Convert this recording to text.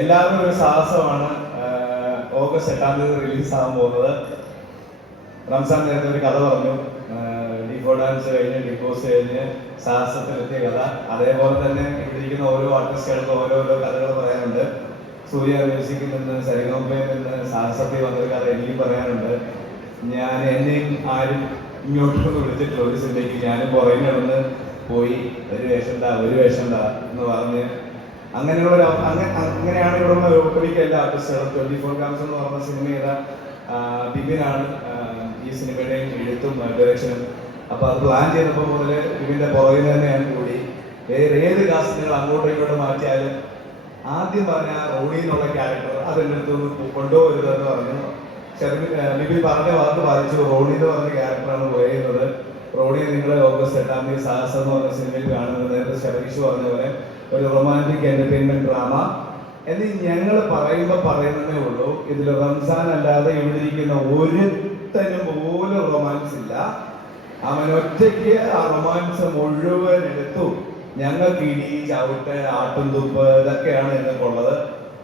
എല്ലാവരും ഒരു സാഹസമാണ്. ഓഗസ്റ്റ് 8-ാം തീയതി റിലീസാകാൻ പോകുന്നത്. റംസാൻ നേരത്തെ ഒരു കഥ പറഞ്ഞു. ഡിഫോ ഡാൻസ് കഴിഞ്ഞ് ഡിഫോസ് കഴിഞ്ഞ് സാഹസത്തിലെത്തിയ കഥ. അതേപോലെ തന്നെ ഇരിക്കുന്ന ഓരോ ആർട്ടിസ്റ്റുകൾക്ക് ഓരോരോ കഥകൾ പറയാനുണ്ട്. സൂര്യ മ്യൂസിക്കിൽ നിന്ന്, സരിഗമയിൽ നിന്ന് സാഹസത്തിൽ വന്നൊരു കഥ എനിക്ക് പറയാനുണ്ട്. എന്നെയും ആരും ഇങ്ങോട്ടൊന്ന് വിളിച്ചിട്ടില്ല ഒരു സിനിമയ്ക്ക്. ഞാനും പുറകെ നടന്ന് പോയി ഒരു വേഷം എന്ന് പറഞ്ഞ് അങ്ങനെയാണ് ഇവിടുള്ള ഒട്ടുമിക്ക എല്ലാ ആർട്ടിസ്റ്റുകളും. 24 ഗ്രാംസ് എന്ന് പറഞ്ഞ സിനിമയുടെ ബിബിനാണ് ഈ സിനിമയുടെയും എഴുത്തും ഡയറക്ഷനും. അപ്പൊ അത് പ്ലാൻ ചെയ്തപ്പോൾ മുതൽ ബിബിന്റെ പുറകിൽ തന്നെ ഞാൻ കൂടി. ഏത് കാസ്റ്റുകൾ അങ്ങോട്ടും ഇങ്ങോട്ടും മാറ്റിയാലും ആദ്യം പറഞ്ഞ റോണി എന്നുള്ള ക്യാരക്ടർ അതെൻ്റെ അടുത്ത് കൊണ്ടുപോകരുതെന്ന് പറഞ്ഞു. ബിബിൻ പറഞ്ഞ വാക്ക് പാലിച്ചു. റോണി എന്ന് പറഞ്ഞ ക്യാരക്ടറാണ് പറയുന്നത്. റോണി നിങ്ങൾ ഓഗസ്റ്റ് 8-ാം തീയതി സാഹസം എന്ന് പറഞ്ഞ സിനിമയിൽ കാണുന്നത്. നേരത്തെ ശബരീഷ് പറഞ്ഞ പോലെ ഒരു റൊമാൻറ്റിക് എന്റർടൈൻമെന്റ് ഡ്രാമ എന്ന് ഞങ്ങൾ പറയുന്നതേ ഉള്ളൂ. ഇതിൽ റംസാൻ അല്ലാതെ ഇവിടെ ഇരിക്കുന്ന ഒരുത്തനും പോലും റൊമാൻസ് ഇല്ല. അവൻ ഒറ്റയ്ക്ക് ആ റൊമാൻസ് മുഴുവൻ എടുത്തു. ഞങ്ങൾക്ക് ഇടി, ചവിട്ട്, ആട്ടും തുപ്പ് ഇതൊക്കെയാണ് ഞങ്ങൾക്കുള്ളത്.